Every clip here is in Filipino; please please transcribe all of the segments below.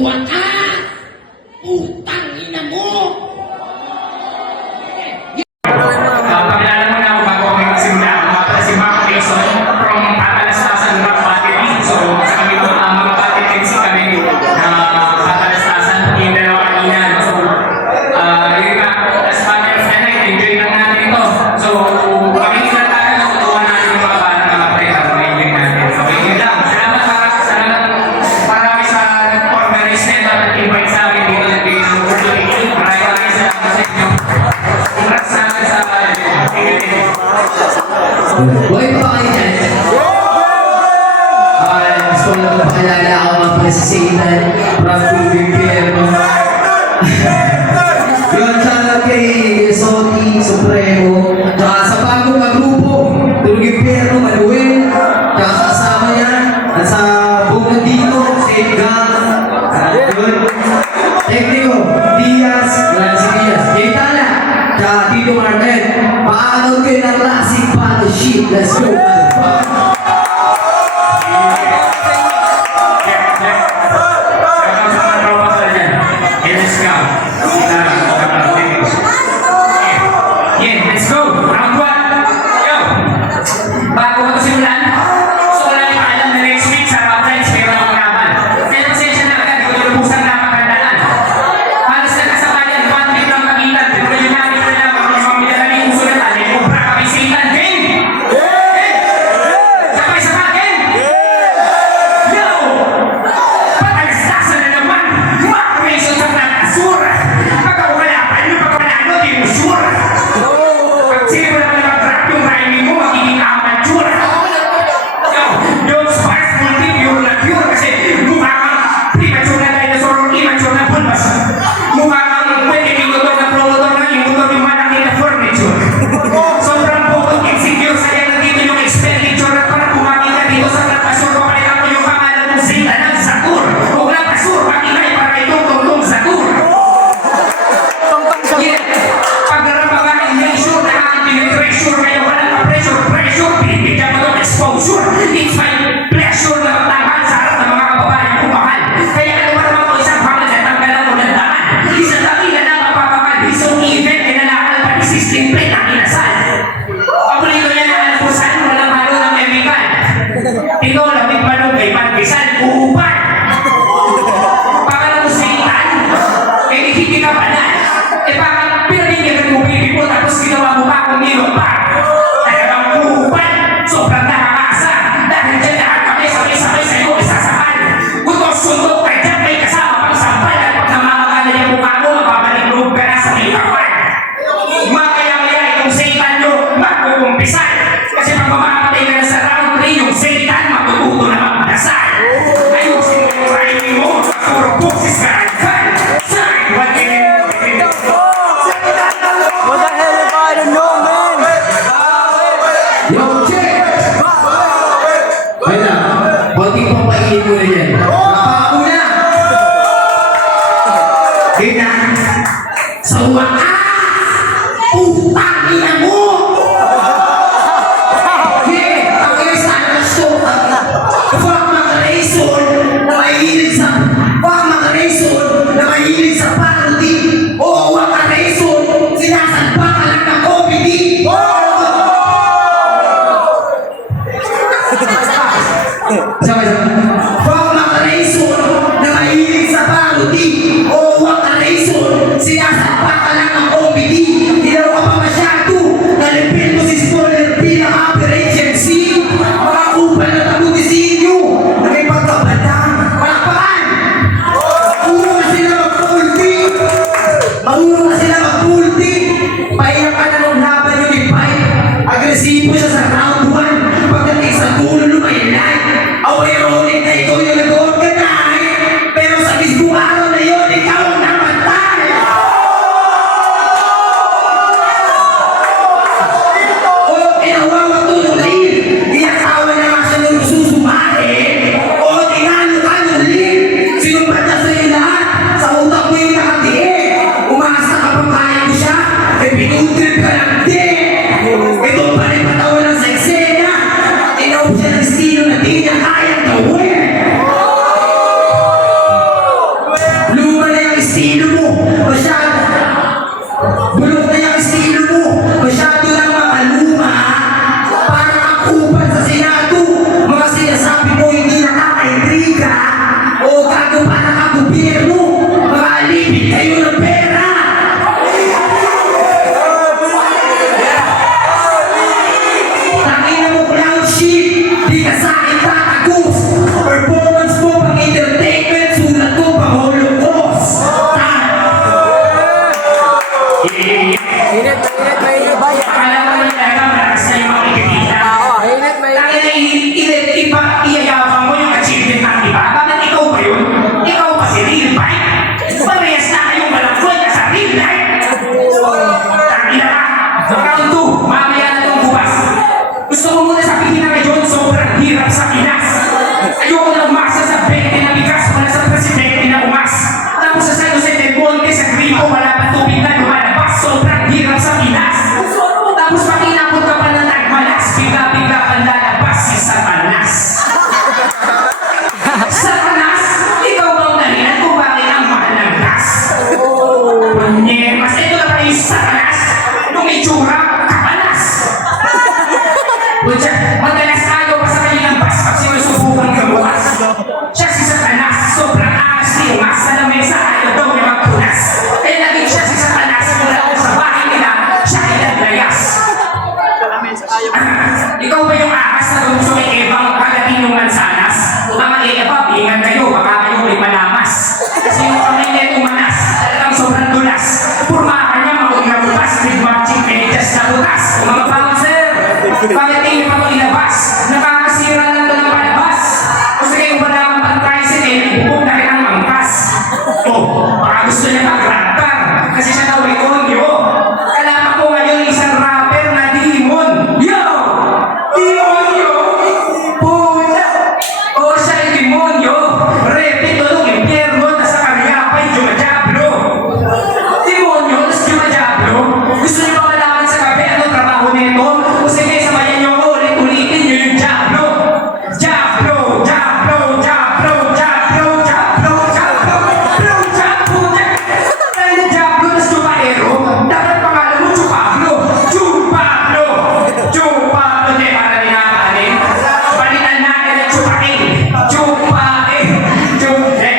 wakas, utang ina mo! Pakilala mo na ako bago kami magsimula. Ako nga pala si Mark Mason from Katalastasan Rock Battery. So, sa kami po mga battery MC kami Katalastasan yung dalawa kanina. So, yun nga, as matter of fact, enjoy lang natin ito. So, pakinggan tayo, natutuwa natin yung mga bata mga pre, enjoy natin. So, yun lang. Salamat marami sa nag-organize na ito at invite sa akin dito nagbigay ng opportunity. Maraming salamat sa inyo. Congrats sa akin sa Buhay pa kayo dyan? Gusto ko lang pakilala ako mga pala si Satan from Gobyerno. Yun, shoutout kay Soti, Supremo, at saka sa bagong grupo, Gobyerno, Manuel, tsaka sa kasama niya, at sa buong dito, Safe Gang, yun, Tekniko, Diaz, wala si Diaz, Gaitala, tsaka Tito Martin, paano kayo ng classic battleship, let's go, motherfucker! Let's go! Round 1! Yo! Bago ko simulan, gusto ko lang ipaalam na next week sa Roundlines meron akong laban. Kaya pasensya na agad, hindi ko nilubusan na makandaan. Halos nagkasama yan, 1 week lang kagitan. Pero yung namin na lang, kung yung mga pinagami yung sulatan, yung kubra kami Satan. Game! Sabay-sabay, game! Yo! Patalastasan na naman! Mark Mason sa Asura! Pagkawalapan yung pagkawanano, di mo sure! Pag sino naman mag-drop yung rhyming mo, magiging amateur! Yo! Yung sparks multi, pure na pure kasi mukha kang premature na dinosaur, immature na bulbas. Mukha kang pwede motor na promotor na yung motor yung malaki na furniture. Sobrang bukod, insecure, saya na dito yung expenditure at parang kumamit ka dito sa Lapasur, papalitan mo yung pangalan ng Zeta ng Satur. Kung Lapasur, pakingay para itong tungtong Satur. Yeah. Pagdarama ka ng leisure, nakakapinag-pressure kayo, walang ka-pressure, pressure, pinibigyan mo ng exposure. It's my pleasure na magtanghal sa harap ng mga kababayan kong mahal. Kaya ano ba naman ko isang pangal na tanggalan mo ng daan? Isang dakila na mapapakal, isang event, inalakal pa ni system plate ang inasal. Paborito niya na alpusan, walang halo ng chemical. Ikaw lang may palugay, pagbisan, uupan. Pangalan mo Satan, hindi ka banal. Bakit pinabigyan ng bumili mo tapos ginawa mo pa kung nilong pa? Talagang uupan, sobrang nakakasa. Dahil dyan lahat kami sabay-sabay sa'yo isasakal. Gutos-suntok ay dyan may kasama pang sampal. At pag namamagana yung mukha mo, mababalik loob ka na sa may kapal. Makaya-maya itong Satan nyo magkukumpisan. Kasi pag mamamatay ka na sa round 3, yung Satan matututo na magdasal. Ayusin mo yung rhyming mo, puro buksis ka agad. Saan? What the hell if I don't know, man? Yo, check! Wait lang, konting pampainin mo na yan. Napako na! Ganyan! Sa wakas! Utang ina mo! Okay, ang ilisan ng show. Fuck mga reason na mahilig sa... Fuck mga reason na mahilig sa parody. O wag ka reason, sinasadpa ka lang ng comedy. Sabay-sabay. Fuck mga reason na mahilig sa parody. O wag ka reason, sinasadpa ka lang ng comedy. Ilaw ka pa masyado, nalipin mo si spoiler bilang average MC. Mga kupal na tabuti sa inyo, na may pagkabatang palakpakan. mag-ingat kayo, baka kayo may malamas. Kasi yung kamay niya umanas, talagang sobrang dulas. Purmakan niya, mahuling na butas, with matching medyas na butas. Kung mga bouncer, bakit hindi pa ito ilabas? Nakakasira lang ito ng palabas. O sige, kung wala kang pang-tricycle, bubog na kitang angkas. Baka gusto niya mag-rapper, kasi siya daw ay konyo. Kalaman ko ngayon isang rapper na Demon. Yo! Demonyo! Puta! O siya ay demonyo! Repit tulong impyerno na sa karyapay Jumajablo! Demonyo, tas Jumajablo? Gusto niyo ba malaman sa gabi anong trabaho nito? O sige, sabayan niyo ako ulit-ulitin niyo yung Jablo! Jablo! Jablo! Jablo! Jablo! Jablo! Jablo! Jablo! Jablo! Dahil Jablo tas Jumaero, dapat pangalan mo Jupablo! Jupablo! Jupablo! Hindi, para din nakakanin. Balitan natin ang Jupain! Jupain! Jupe!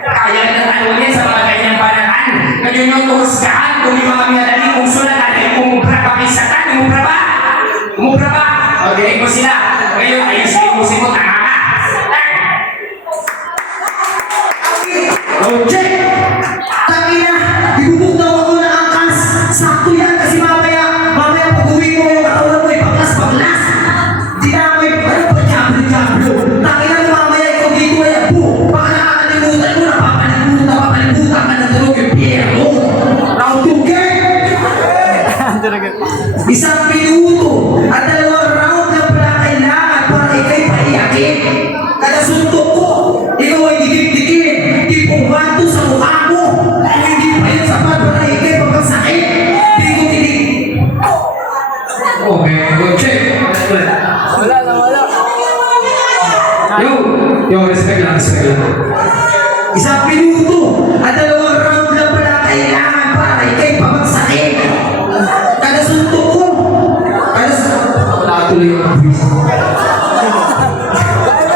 Kaya na talunin sa mga ganyang banatan. Ngayon yung tuhusgahan kung yung mga minadaling kung sulatan ay umubra ba kay Satan? Umubra ba? Umubra ba? Okay, ko sila. Ngayon, ayos kayo mo tanga ka. Okay! Tangina! Ibubuk daw ako ng angkas! Sakto yan kasi mamaya pag-uwi mo yung katawan mo ipaklas-paklas! Di na ako ano ba Diablo? Tangina mo mamaya ikaw dito ay apo! Baka nakakalimutan mo, napapalimutan ka ng tulog yung Piero! Round 2 game! Isang minuto at 2 round na pala kailangan para ikay paiyakin. Kada suntok ko, ikaw ay dikit-dikit. Tipong banto sa mukha mo. Kung hindi pa yun sapat para ikay pagkasakit. Di ko tinig. Okay, go check. Wala na, wala. Yo, respect lang. Isang minuto at 2 round na pala kailangan para ikay pamagsakit. Kada suntok ko, wala tuloy yung abuse.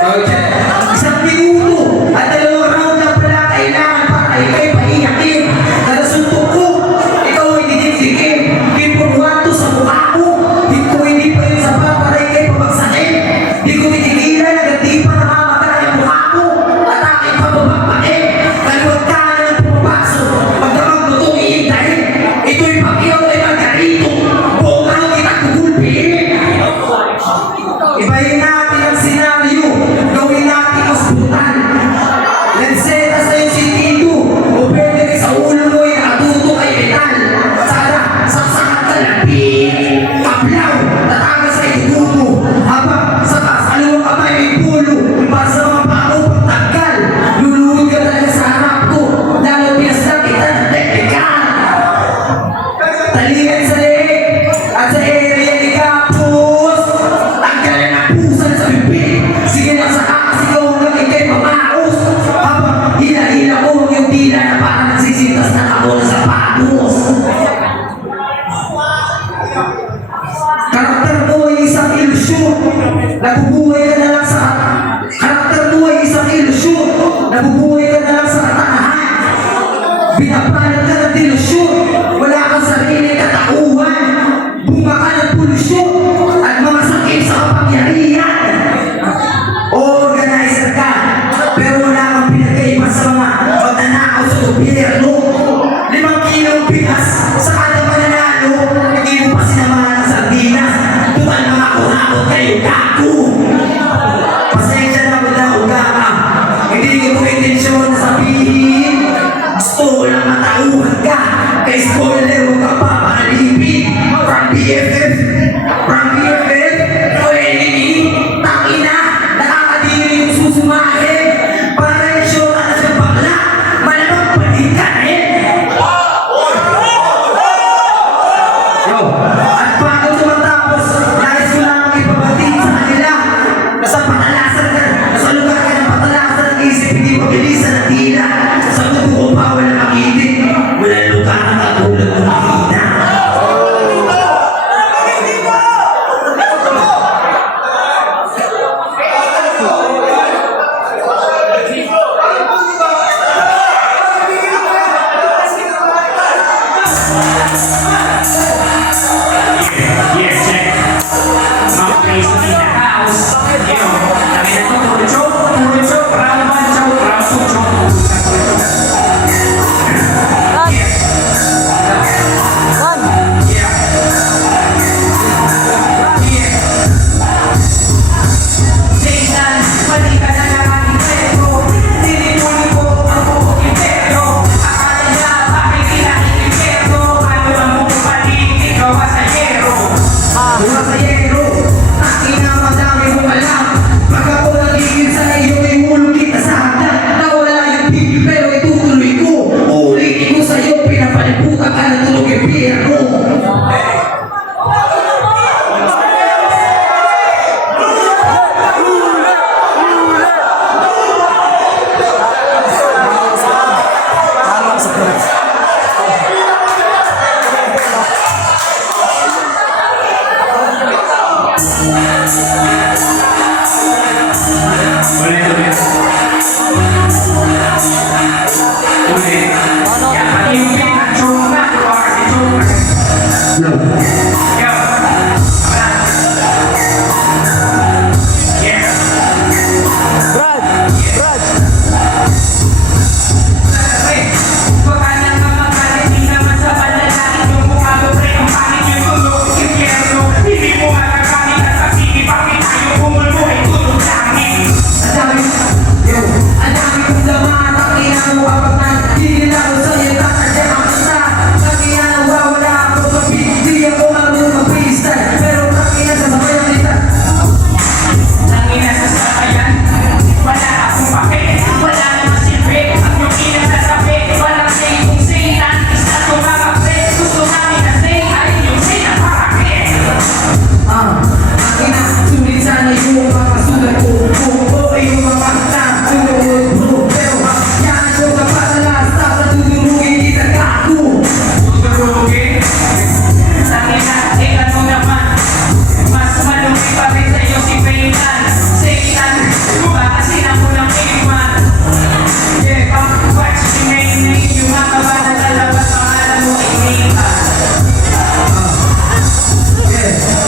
Okay. Isang minuto at 2 round na pala kailangan para ikay paiyakin. Kada suntok ko, ikaw ay didikdikin. Pinubuhan to sa mukha mo. Hindi pa yun sapat para ikay pamagsakit. Di ko titigilan hanggang di pa namamatay ang mukha mo. At aking pababakbakin. Kaliwag ka na ng pumapasok. Pagdamag mo itong iintahin. Ito'y pag-iyaw ay magkarito. Buong araw kita gugulpihin. Ibahin natin ang senaryo. Gawin natin mas brutal. Let's say na sa'yo si Tito. O pwede rin sa ulo mo yung atuto kay metal. Sana, saksakan ka ng pin. Kaplaw, tataga sa itubo mo. Habang sa taas, kaliwang kamay may pulo. Para sa mga pako pagtanggal. Luluhod ka talaga sa harap ko. Lalo piyas na kita ng teknikal. Talingan sa leeg at sa area ni Kapus. Tanggalan ang pusa sa bibig. Sige na sa kakasigaw hanggang ikay mamaos. Habang hila-hila mo yung tila na parang nagsisintas na kabol sa pagos. Karakter mo ay isang ilusyon. Nabubuhay ka na lang sa karakter mo ay isang ilusyon. Nabubuhay ka na lang sa katanahan. Binabalot ka ng delusyon. Wala kang sarili katauhan. Bunga ka ng polusyon at mga sakit sa kapangyarihan. Organizer ka, pero wala kang pinagkaiba sa mga magnanakaw sa gobyerno. 5 kilong bigas sa kada mananalo. Hindi mo pa sinamahan ng sardinas. Tutal mga kurakot kayo gago. Pasensya na mo na ka. Hindi ko po intensyon na sabihin. Gusto ko lang matauhan ka. Kay spoiler mo ka pa makalipin. From BFF to enemy. Tangina, nakakadiri yung susumahin. Para yung show ka na sa bakla. Malamang palikanin. Yo, at bago tumatapos, nais ko lang ipabati sa kanila. Nasa patalasan ka, nasa lugar ka ng patalasan ng isip, hindi pabilisan ang tila. ulit. Yan, pati yung Pikachu na, kuha kasi Chu. Yo. Wala. Yeah. Brad! Brad! Baka naman magalit, di naman sa panlalaki yung mukha mo, pre, ang pangit yung tulog, impyerno. Hindi mo magagamit at pag-ibig, bakit tayo bumulbuhay, tulog langit. Ang dami kong laman, ang ina mo kapag nagigil ako sa'yo, tatadya ang isa. Ang ina nawawala ako sa beat, di ako marunong mag-freestyle, pero ang ina sasabayan kita. Tangina sa sabayan, wala akong pake, wala naman silbi. Ang yung inasasabi, walang say kung saylan, isa tumamapre. Gusto namin na say, ay yung say na parake. Ang ina, sulit sana yung mga sulat ko, okay yung mga natulog bro, pero yan ko sa padalas, tapos tutulungin kita gago. Tutulugin, tangina, ano naman, mas malumi pa rin sa'yo si Peyton. Saylan, baka sinako ng iman. Yeah, what's your name? Yung mga kabatang lalabas, pangalan mo ay Nita.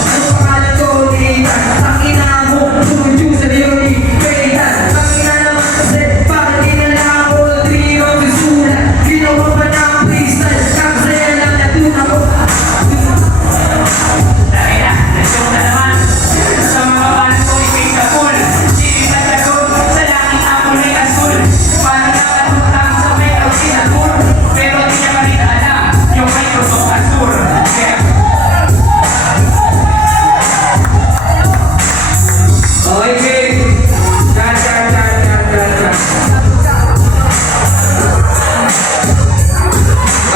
Ano pangalan ko, Nathan? Ang ina mo, sumudyo sa Leonie Peyton. Ang ina naman kasi, bakit dinala ako ng 3 rounds yung sulat? Ginawa pa na ang freestyle, kakasaya lang natun ako. Dahil na, nag-joke na naman. Sa mga paano ko ikay sa pool. Silip na lagot, sa langit ang kulay asul. Parang nakatutang sa metal sinagul. Pero di niya pa rin alam, yung Microsoft Azure. Yeah. Okay, game. Chat.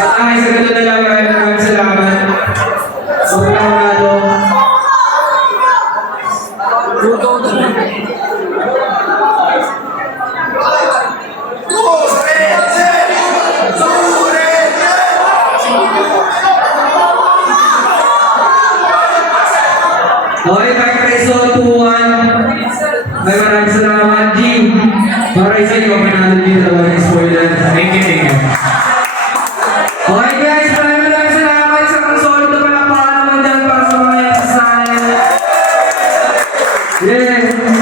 Patay sa ganito na lang, maraming salamat. Unang-unado. Luto na lang. Okay, Mike Preso, 2-1. May maraming salamat, G. Para sa iyo, panalo dito, walang spoiler. Thank you. Okay guys, maraming salamat sa konsolid na palakpakan naman dyan para sa mga yan sa Yeah.